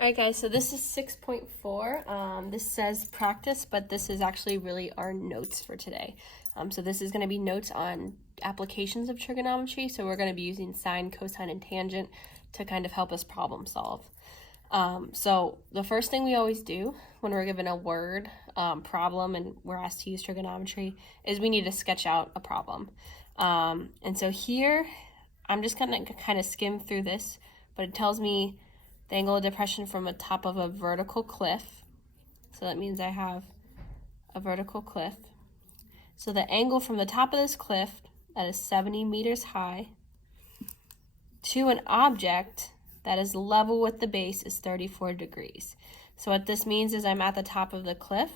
All right, guys, so this is 6.4. This says practice, but this is actually really our notes for today. So this is going to be notes on applications of trigonometry. So we're going to be using sine, cosine, and tangent to kind of help us problem solve. So the first thing we always do when we're given a word problem and we're asked to use trigonometry is we need to sketch out a problem. And so here, I'm just going to kind of skim through this, but it tells me the angle of depression from the top of a vertical cliff. So that means I have a vertical cliff. So the angle from the top of this cliff, that is 70 meters high, to an object that is level with the base is 34 degrees. So what this means is I'm at the top of the cliff.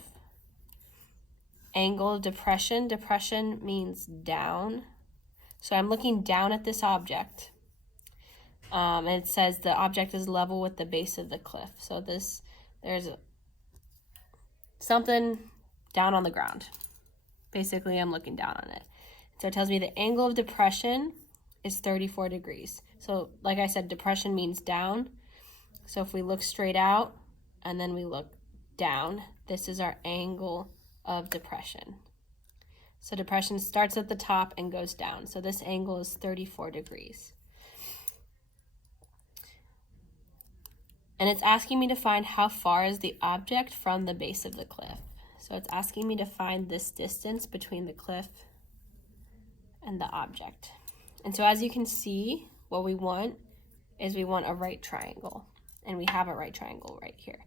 Angle of depression, depression means down. So I'm looking down at this object. And it says the object is level with the base of the cliff. So there's something down on the ground. Basically, I'm looking down on it. So it tells me the angle of depression is 34 degrees. So like I said, depression means down. So if we look straight out and then we look down, this is our angle of depression. So depression starts at the top and goes down. So this angle is 34 degrees. And it's asking me to find how far is the object from the base of the cliff. So it's asking me to find this distance between the cliff and the object. And so as you can see, what we want is we want a right triangle. And we have a right triangle right here.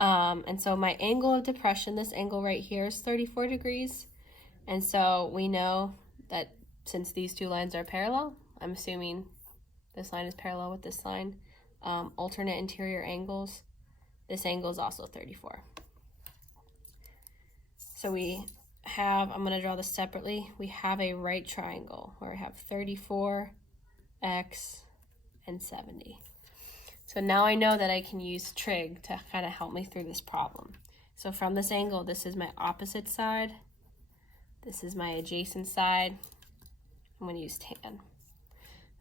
And so my angle of depression, this angle right here is 34 degrees. And so we know that since these two lines are parallel, I'm assuming this line is parallel with this line, alternate interior angles, this angle is also 34. So we have, I'm going to draw this separately, we have a right triangle where we have 34, x, and 70. So now I know that I can use trig to kind of help me through this problem. So from this angle, this is my opposite side, this is my adjacent side. I'm going to use tan. I'm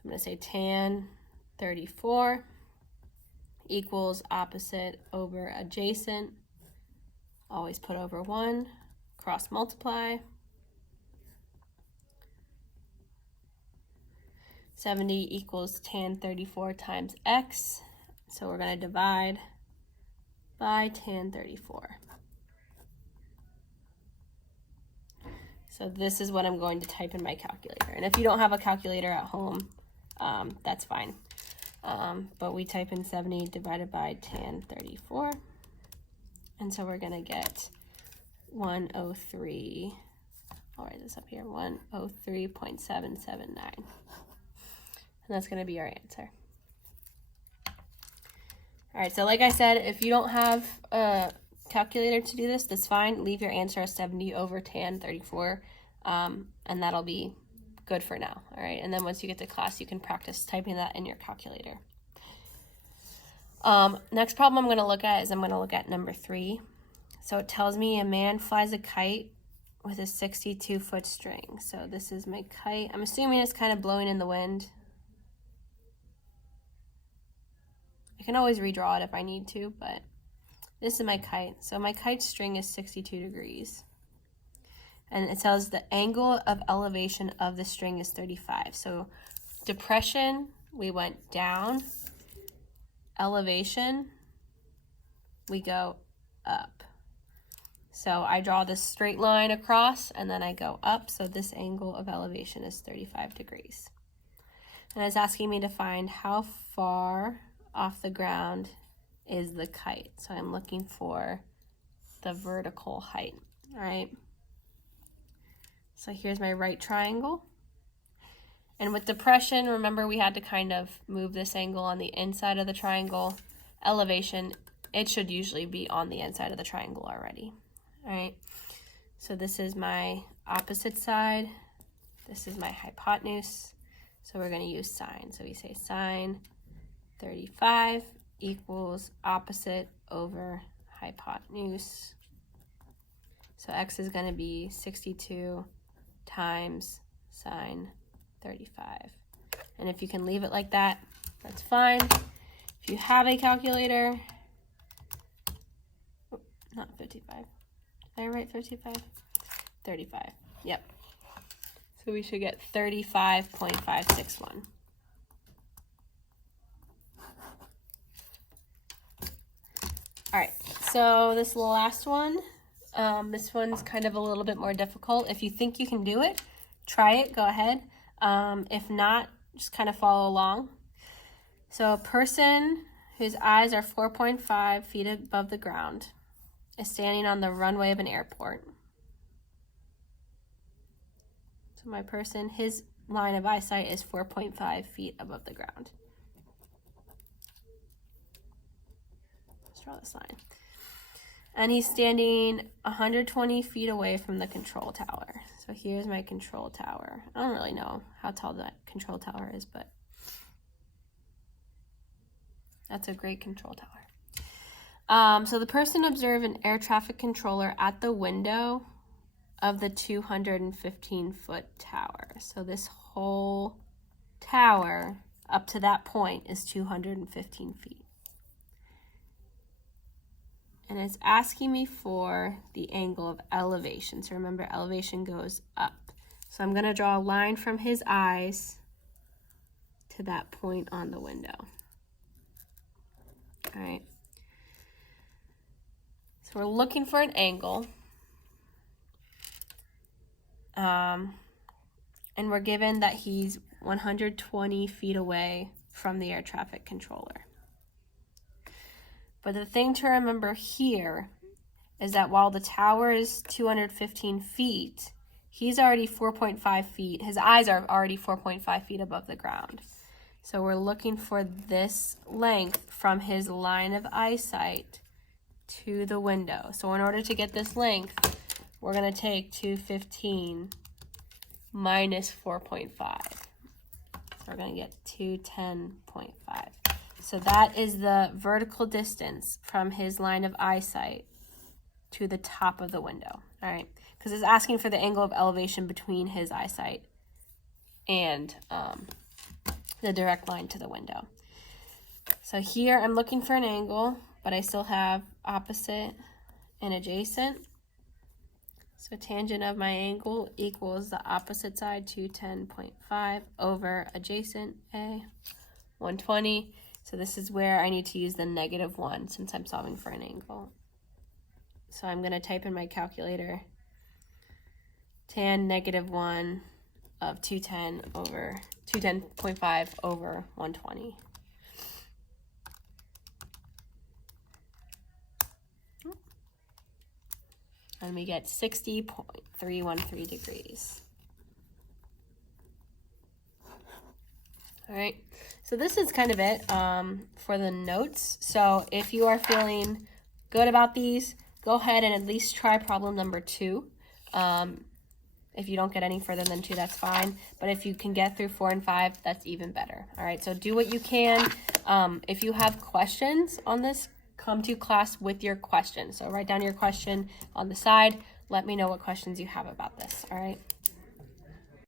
going to say tan 34 equals opposite over adjacent. Always put over 1, cross multiply. 70 equals tan 34 times x. So we're going to divide by tan 34. So this is what I'm going to type in my calculator. And if you don't have a calculator at home, that's fine. But we type in 70 divided by tan 34. And so we're going to get 103. I'll write this up here, 103.779. And that's going to be our answer. All right, so like I said, if you don't have a calculator to do this, that's fine. Leave your answer as 70 over tan 34, and that'll be good for now. All right, and then once you get to class, you can practice typing that in your calculator. Next problem I'm going to look at is number 3. So it tells me a man flies a kite with a 62-foot string. So this is my kite. I'm assuming it's kind of blowing in the wind. I can always redraw it if I need to, but this is my kite. So my kite string is 62 degrees. And it tells the angle of elevation of the string is 35. So depression, we went down. Elevation, we go up. So I draw this straight line across and then I go up. So this angle of elevation is 35 degrees. And it's asking me to find how far off the ground is the kite. So I'm looking for the vertical height, all right? So here's my right triangle. And with depression, remember we had to kind of move this angle on the inside of the triangle. Elevation, it should usually be on the inside of the triangle already, all right? So this is my opposite side. This is my hypotenuse. So we're going to use sine. So we say sine 35 equals opposite over hypotenuse. So x is going to be 62 times sine 35. And if you can leave it like that, that's fine. If you have a calculator, 55? Did I write 55? 35. Yep. So we should get 35.561. All right, so this last one, this one's kind of a little bit more difficult. If you think you can do it, try it, go ahead. If not, just kind of follow along. So a person whose eyes are 4.5 feet above the ground is standing on the runway of an airport. So my person, his line of eyesight is 4.5 feet above the ground. Let's draw this line. And he's standing 120 feet away from the control tower. So here's my control tower. I don't really know how tall that control tower is, but that's a great control tower. So the person observed an air traffic controller at the window of the 215-foot tower. So this whole tower up to that point is 215 feet. And it's asking me for the angle of elevation. So remember, elevation goes up. So I'm going to draw a line from his eyes to that point on the window. All right. So we're looking for an angle. And we're given that he's 120 feet away from the air traffic controller. But the thing to remember here is that while the tower is 215 feet, he's already 4.5 feet. His eyes are already 4.5 feet above the ground. So we're looking for this length from his line of eyesight to the window. So in order to get this length, we're going to take 215 minus 4.5. So we're going to get 210.5. So that is the vertical distance from his line of eyesight to the top of the window. All right, because it's asking for the angle of elevation between his eyesight and the direct line to the window. So here I'm looking for an angle, but I still have opposite and adjacent. So tangent of my angle equals the opposite side, 210.5 over adjacent A, 120. So this is where I need to use the -1 since I'm solving for an angle. So I'm going to type in my calculator, tan -1 of 210.5 over 120. And we get 60.313 degrees. All right, so this is kind of it for the notes. So if you are feeling good about these, go ahead and at least try problem number 2. If you don't get any further than 2, that's fine. But if you can get through 4 and 5, that's even better. All right, so do what you can. If you have questions on this, come to class with your question. So write down your question on the side. Let me know what questions you have about this. All right.